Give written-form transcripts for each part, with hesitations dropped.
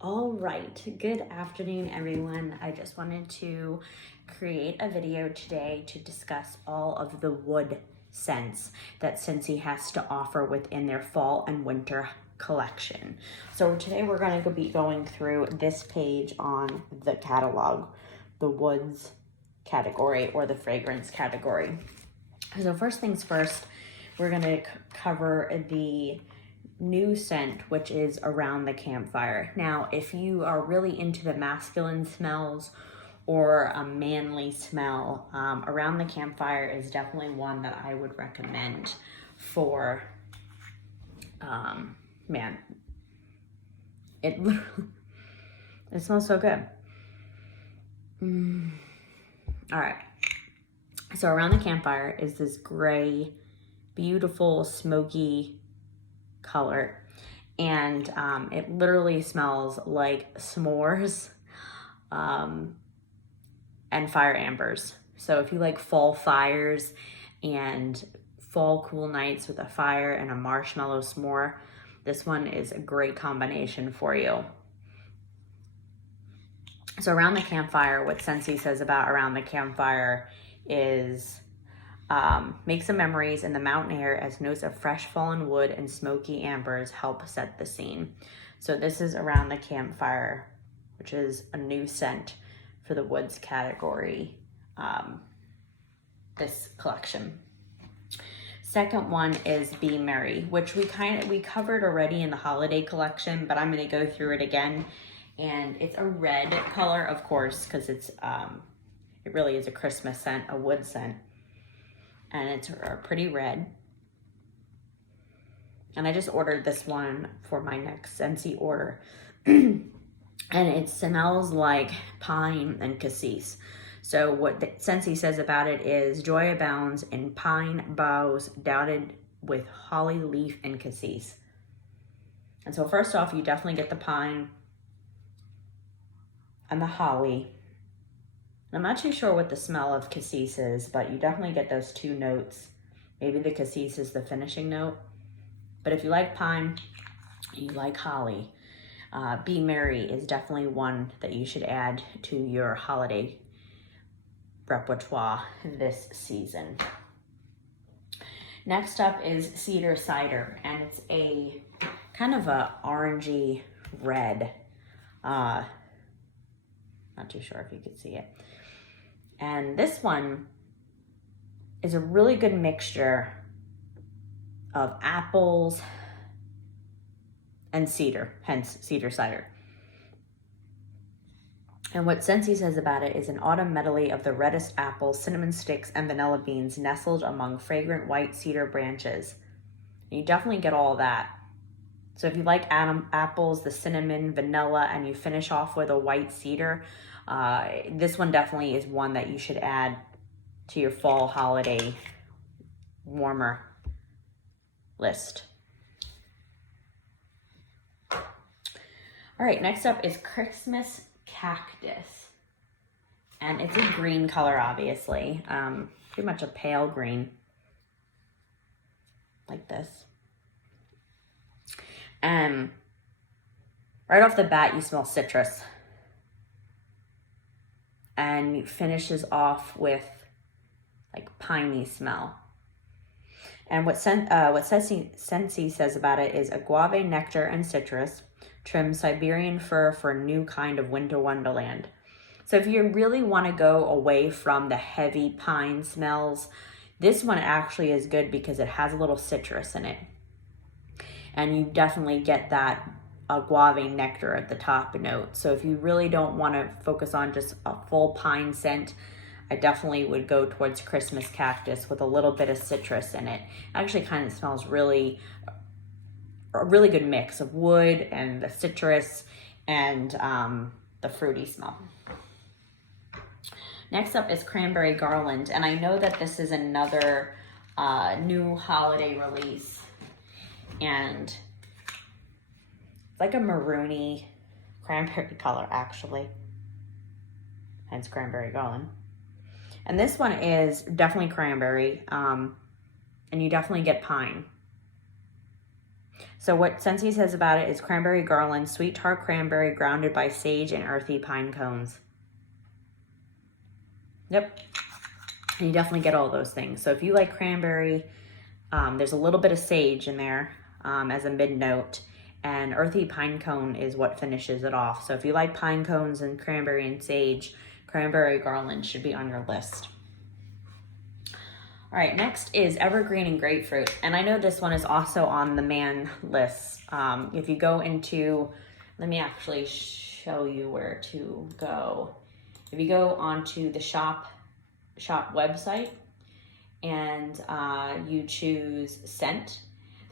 All right, good afternoon, everyone. I just wanted to create a video today to discuss all of the wood scents that Scentsy has to offer within their fall and winter collection. So today we're going to be going through this page on the catalog, the woods category or the fragrance category. So first things first, we're going to cover the new scent, which is Around the Campfire. Now, if you are really into the masculine smells or a manly smell, Around the Campfire is definitely one that I would recommend for, man, it smells so good. All right. So Around the Campfire is this gray, beautiful, smoky color, and it literally smells like s'mores and fire ambers. So if you like fall fires and fall cool nights with a fire and a marshmallow s'more, this one is a great combination for you. So Around the Campfire, what Scentsy says about Around the Campfire is make some memories in the mountain air as notes of fresh fallen wood and smoky ambers help set the scene. So this is Around the Campfire, which is a new scent for the woods category, this collection. Second one is Be Merry, which we covered already in the holiday collection, but I'm going to go through it again. And it's a red color, of course, because it really is a Christmas scent, a wood scent. And it's pretty red. And I just ordered this one for my next Scentsy order. And it smells like pine and cassis. So what Scentsy says about it is joy abounds in pine boughs dotted with holly leaf and cassis. And so first off, you definitely get the pine and the holly. I'm not too sure what the smell of cassis is, but you definitely get those two notes. Maybe the cassis is the finishing note. But if you like pine, you like holly, Be Merry is definitely one that you should add to your holiday repertoire this season. Next up is Cedar Cider, and it's a kind of a orangey red. Not too sure if you could see it. And this one is a really good mixture of apples and cedar, hence Cedar Cider. And what Scentsy says about it is an autumn medley of the reddest apples, cinnamon sticks, and vanilla beans nestled among fragrant white cedar branches. And you definitely get all of that. So if you like apples, the cinnamon, vanilla, and you finish off with a white cedar, this one definitely is one that you should add to your fall holiday warmer list. All right, next up is Christmas Cactus. And it's a green color, obviously. Pretty much a pale green, like this. And right off the bat, you smell citrus. And it finishes off with like piney smell. And what Scentsy says about it is agave, nectar, and citrus trim Siberian fir for a new kind of winter wonderland. So if you really want to go away from the heavy pine smells, this one actually is good because it has a little citrus in it. And you definitely get that agave nectar at the top note. So if you really don't want to focus on just a full pine scent, I definitely would go towards Christmas Cactus with a little bit of citrus in it. Actually kind of smells a really good mix of wood and the citrus and the fruity smell. Next up is Cranberry Garland, and I know that this is another new holiday release, and like a maroony cranberry color, actually. Hence Cranberry Garland. And this one is definitely cranberry, and you definitely get pine. So what Scentsy says about it is Cranberry Garland, sweet tart cranberry grounded by sage and earthy pine cones. Yep. And you definitely get all those things. So if you like cranberry, there's a little bit of sage in there as a mid-note, and earthy pine cone is what finishes it off. So if you like pine cones and cranberry and sage, Cranberry Garland should be on your list. All right, next is Evergreen and Grapefruit. And I know this one is also on the man list. If you go into, let me actually show you where to go. If you go onto the shop website and you choose scent,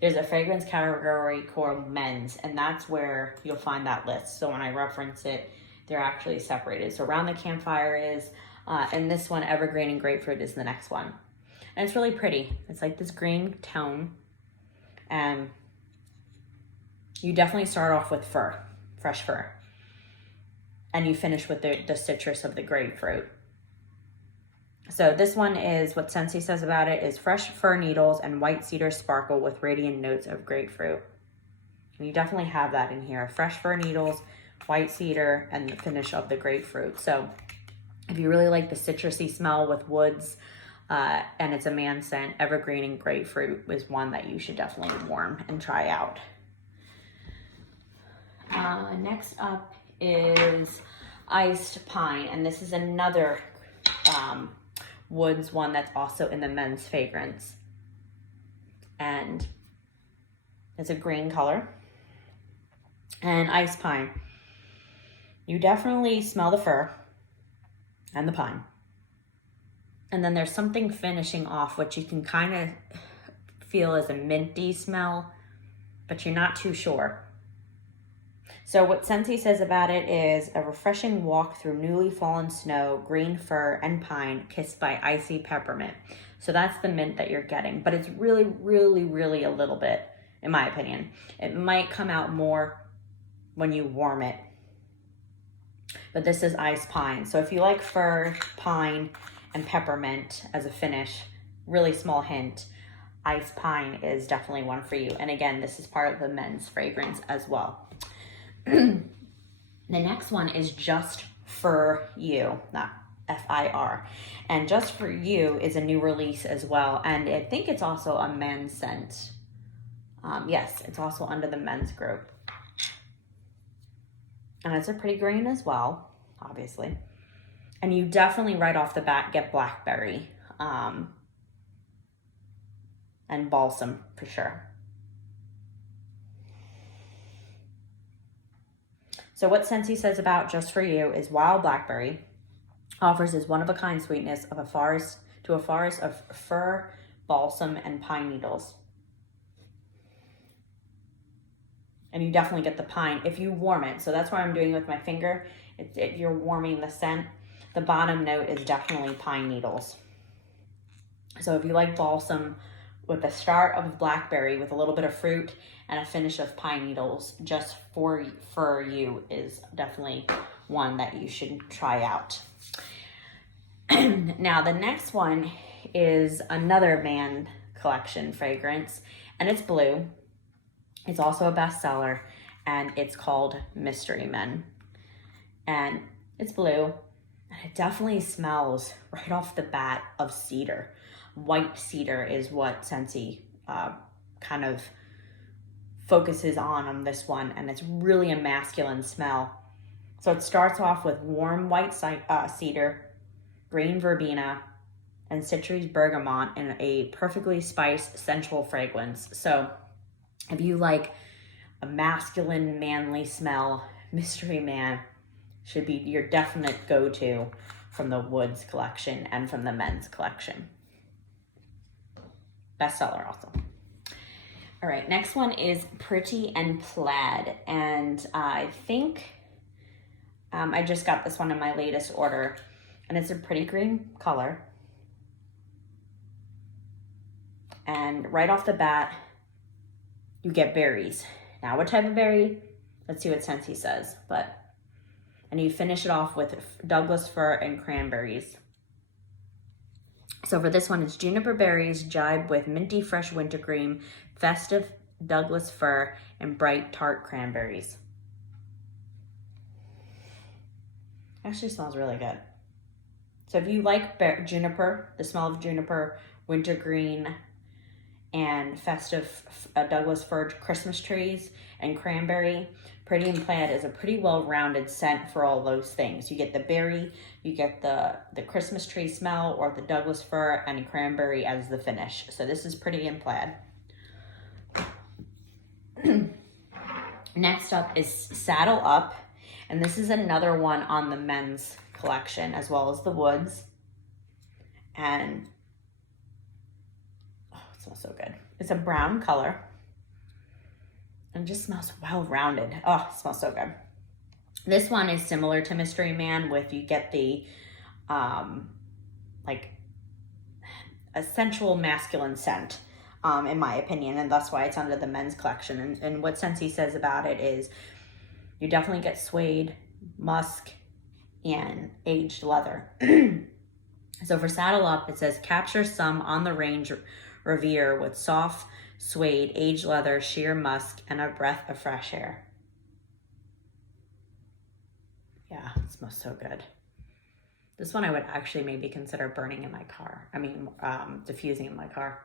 there's a fragrance category called men's, and that's where you'll find that list. So when I reference it, they're actually separated. So Around the Campfire is, and this one, Evergreen and Grapefruit, is the next one. And it's really pretty. It's like this green tone. And you definitely start off with fir, fresh fir. And you finish with the citrus of the grapefruit. So this one is, what Scentsy says about it is fresh fir needles and white cedar sparkle with radiant notes of grapefruit. And you definitely have that in here. Fresh fir needles, white cedar, and the finish of the grapefruit. So if you really like the citrusy smell with woods, and it's a man scent, Evergreen and Grapefruit is one that you should definitely warm and try out. Next up is Iced Pine, and this is another woods one that's also in the men's fragrance. And it's a green color. And Iced Pine, you definitely smell the fir and the pine. And then there's something finishing off, which you can kind of feel as a minty smell, but you're not too sure. So what Scentsy says about it is a refreshing walk through newly fallen snow, green fir, and pine kissed by icy peppermint. So that's the mint that you're getting, but it's really, really, really a little bit, in my opinion. It might come out more when you warm it, but this is Iced Pine. So if you like fir, pine, and peppermint as a finish, really small hint, Iced Pine is definitely one for you. And again, this is part of the men's fragrance as well. The next one is Just For You, not F-I-R. And Just For You is a new release as well. And I think it's also a men's scent. Yes, it's also under the men's group. And it's a pretty green as well, obviously. And you definitely right off the bat get blackberry and balsam for sure. So what Scentsy says about Just For You is wild blackberry offers his one-of-a-kind sweetness of a forest of fir, balsam, and pine needles. And you definitely get the pine if you warm it. So that's what I'm doing with my finger. If you're warming the scent, the bottom note is definitely pine needles. So if you like balsam with a start of blackberry with a little bit of fruit and a finish of pine needles, Just For You is definitely one that you should try out. Now the next one is another man collection fragrance, and it's blue. It's also a bestseller, and it's called Mystery Men. And it's blue, and it definitely smells right off the bat of cedar. White cedar is what Scentsy kind of focuses on this one, and it's really a masculine smell. So it starts off with warm white cedar, green verbena, and citrus bergamot in a perfectly spiced sensual fragrance. So if you like a masculine, manly smell, Mystery Man should be your definite go-to from the Woods collection and from the men's collection. Bestseller also. All right, next one is Pretty In Plaid. And I think I just got this one in my latest order, and it's a pretty green color. And right off the bat, you get berries. Now, what type of berry? Let's see what Scentsy says. And you finish it off with Douglas fir and cranberries. So for this one, it's juniper berries jibe with minty fresh wintergreen, festive Douglas fir, and bright tart cranberries. Actually smells really good. So if you like juniper, the smell of juniper, wintergreen, and festive Douglas fir Christmas trees, and cranberry, Pretty in Plaid is a pretty well-rounded scent for all those things. You get the berry, you get the Christmas tree smell, or the Douglas fir and cranberry as the finish. So this is Pretty in Plaid. Next up is Saddle Up, and this is another one on the men's collection as well as the woods. And oh, it smells so good. It's a brown color and it just smells well-rounded. Oh, it smells so good. This one is similar to Mystery Man, with you get the like a sensual masculine scent, in my opinion, and that's why it's under the men's collection. And what Scentsy says about it is you definitely get suede, musk, and aged leather. So for Saddle Up, it says capture some on the range revere with soft suede, aged leather, sheer musk, and a breath of fresh air. Yeah, it smells so good. This one I would actually maybe consider burning in my car. I mean, diffusing in my car.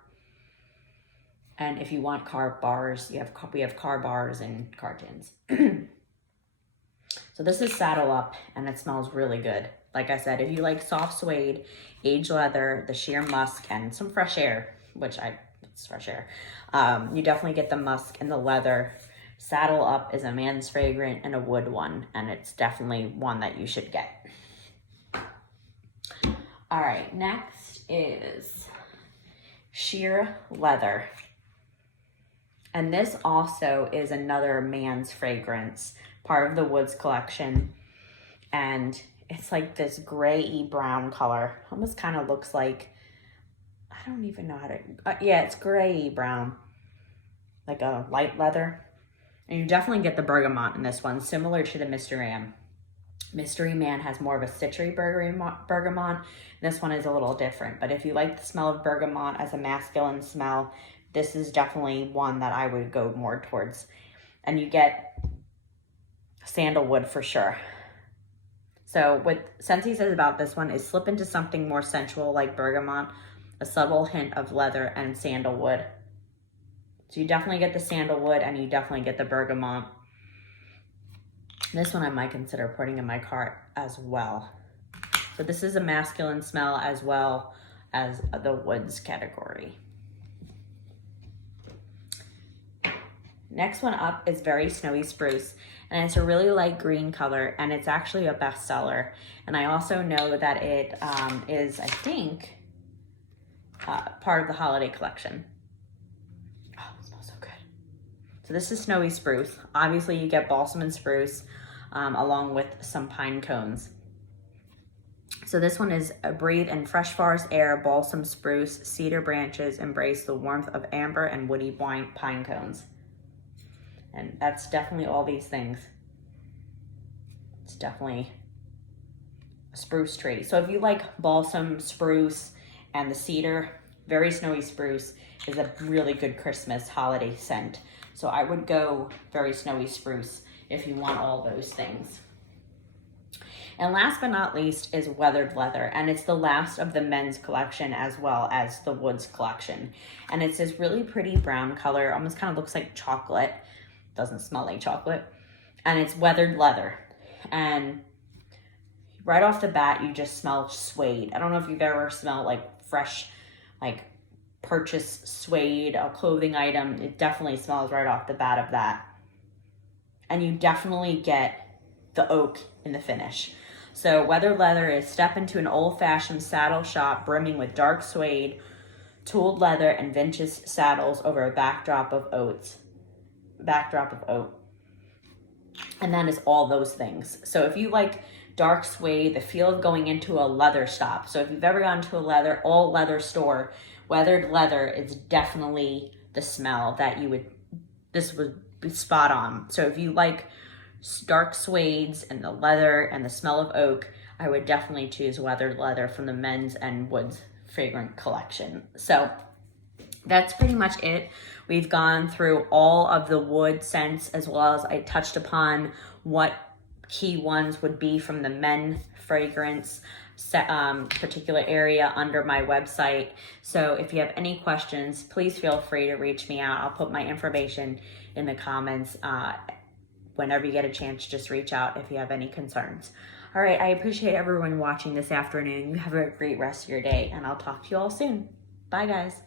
And if you want car bars, we have car bars and car tins. So this is Saddle Up, and it smells really good. Like I said, if you like soft suede, aged leather, the sheer musk, and some fresh air, it's fresh air, you definitely get the musk and the leather. Saddle Up is a man's fragrant and a wood one, and it's definitely one that you should get. All right, next is Sheer Leather. And this also is another man's fragrance, part of the Woods collection. And it's like this gray-y brown color. Almost kind of looks like, I don't even know how to, yeah, it's gray-y brown. Like a light leather. And you definitely get the bergamot in this one, similar to the Mystery Man. Mystery Man has more of a citry bergamot. This one is a little different. But if you like the smell of bergamot as a masculine smell, this is definitely one that I would go more towards. And you get sandalwood for sure. So what Scentsy says about this one is slip into something more sensual like bergamot, a subtle hint of leather, and sandalwood. So you definitely get the sandalwood and you definitely get the bergamot. This one I might consider putting in my cart as well. So this is a masculine smell as well as the woods category. Next one up is Very Snowy Spruce, and it's a really light green color, and it's actually a bestseller. And I also know that it is, I think, part of the holiday collection. Oh, it smells so good. So this is Snowy Spruce. Obviously, you get balsam and spruce along with some pine cones. So this one is breathe in fresh forest air, balsam, spruce, cedar branches, embrace the warmth of amber and woody pine cones. And that's definitely all these things. It's definitely a spruce tree. So if you like balsam, spruce, and the cedar, Very Snowy Spruce is a really good Christmas holiday scent. So I would go Very Snowy Spruce if you want all those things. And last but not least is Weathered Leather, and it's the last of the men's collection as well as the woods collection. And it's this really pretty brown color, almost kind of looks like chocolate. Doesn't smell like chocolate. And it's weathered leather. And right off the bat, you just smell suede. I don't know if you've ever smelled like fresh, like purchased suede, a clothing item. It definitely smells right off the bat of that. And you definitely get the oak in the finish. So Weathered Leather is step into an old-fashioned saddle shop brimming with dark suede, tooled leather, and vintage saddles over a backdrop of oak. And that is all those things. So if you like dark suede, the feel of going into a leather shop. So if you've ever gone to a all leather store, Weathered Leather is definitely the smell that this would be spot on. So if you like dark suedes and the leather and the smell of oak, I would definitely choose Weathered Leather from the men's and woods fragrant collection. So that's pretty much it. We've gone through all of the wood scents, as well as I touched upon what key ones would be from the men fragrance particular area under my website. So if you have any questions, please feel free to reach me out. I'll put my information in the comments. Whenever you get a chance, just reach out if you have any concerns. All right, I appreciate everyone watching this afternoon. You have a great rest of your day, and I'll talk to you all soon. Bye, guys.